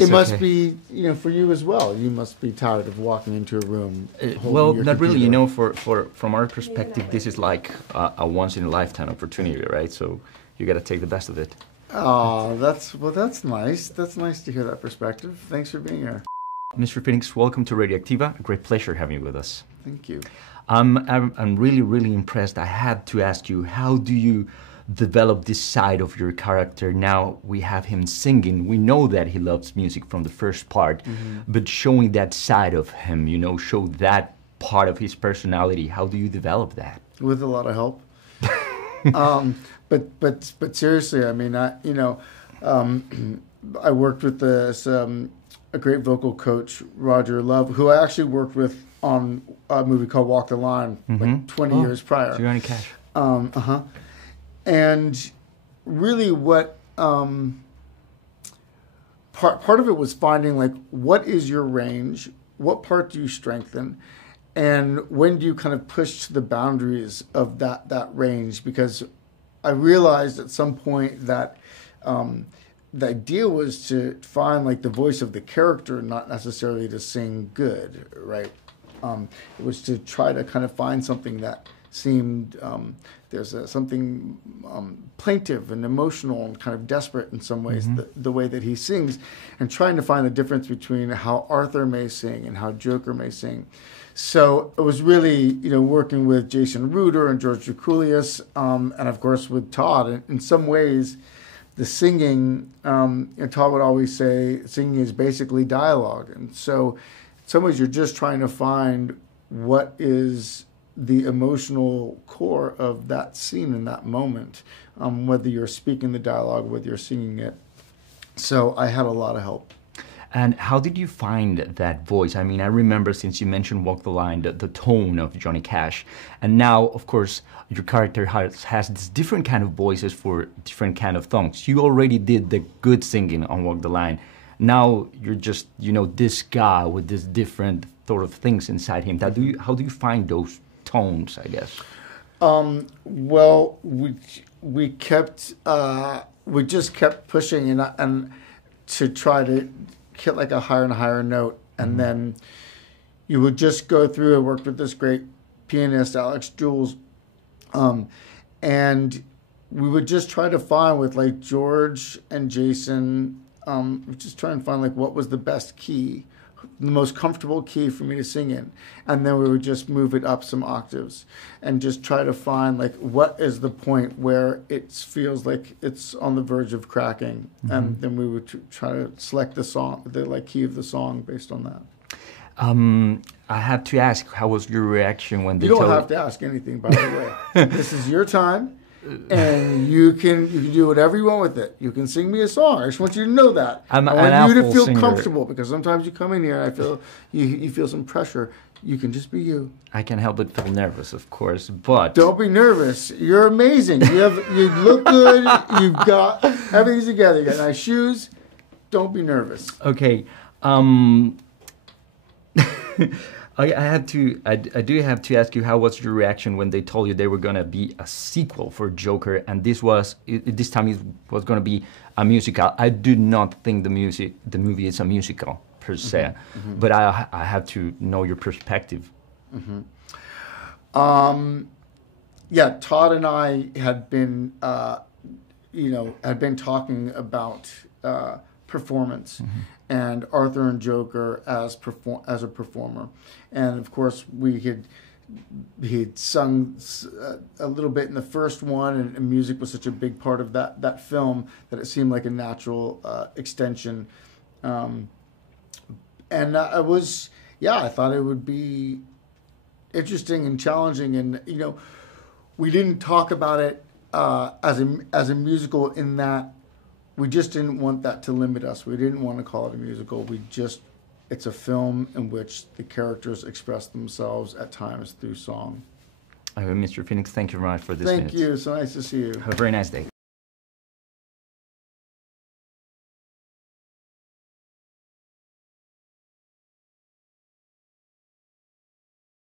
It must be, for you as well. You must be tired of walking into a room. Well, not really. From our perspective, this is like a once in a lifetime opportunity, right? So you got to take the best of it. Oh, that's nice. That's nice to hear that perspective. Thanks for being here. Mr. Phoenix, welcome to Radioacktiva. A great pleasure having you with us. Thank you. I'm really, really impressed. I had to ask you, how do you develop this side of your character? Now we have him singing. We know that he loves music from the first part, but showing that side of him, show that part of his personality. How do you develop that? With a lot of help. But seriously, I mean, I worked with this a great vocal coach, Roger Love, who I actually worked with on a movie called Walk the Line, like 20 years prior. Joaquin Cash. And really what part of it was finding, like, what is your range? What part do you strengthen? And when do you kind of push to the boundaries of that range? Because I realized at some point that the idea was to find, like, the voice of the character, not necessarily to sing good, right? It was to try to kind of find something that seemed there's something plaintive and emotional and kind of desperate in some ways, the way that he sings, and trying to find the difference between how Arthur may sing and how Joker may sing. So it was really, working with Jason Ruder and George Drakoulias, and of course with Todd. In some ways, the singing, Todd would always say, singing is basically dialogue. And so in some ways you're just trying to find what is the emotional core of that scene in that moment, whether you're speaking the dialogue, whether you're singing it. So I had a lot of help. And how did you find that voice? I mean, I remember, since you mentioned Walk the Line, the tone of Johnny Cash. And now, of course, your character has this different kind of voices for different kind of songs. You already did the good singing on Walk the Line. Now you're just, this guy with this different sort of things inside him. How do you find those tones, I guess? Well, we just kept pushing and to try to hit like a higher and higher note, and then you would just go through. I worked with this great pianist, Alex Jules, and we would just try to find with, like, George and Jason, just try and find, like, what was the best key, the most comfortable key for me to sing in, and then we would just move it up some octaves and just try to find, like, what is the point where it feels like it's on the verge of cracking, and then we would try to select the song, the key of the song based on that. I have to ask, how was your reaction when they You don't have to ask anything, by the way. This is your time. And you can do whatever you want with it. You can sing me a song. I just want you to know that. I want you to feel comfortable, because sometimes you come in here and I feel you feel some pressure. You can just be you. I can't help but feel nervous, of course, but don't be nervous. You're amazing. You look good. You've got everything together. You got nice shoes. Don't be nervous. Okay. I do have to ask you, how was your reaction when they told you they were going to be a sequel for Joker, and this time it was going to be a musical? I do not think the movie is a musical per se, but I have to know your perspective. Yeah, Todd and I had been talking about performance. And Arthur and Joker as a performer, and of course he had sung a little bit in the first one, and music was such a big part of that film that it seemed like a natural extension. And I thought it would be interesting and challenging, and we didn't talk about it as a musical in that. We just didn't want that to limit us. We didn't want to call it a musical. It's a film in which the characters express themselves at times through song. Mr. Phoenix, thank you very much for this. Thank you. So nice to see you. Have a very nice day.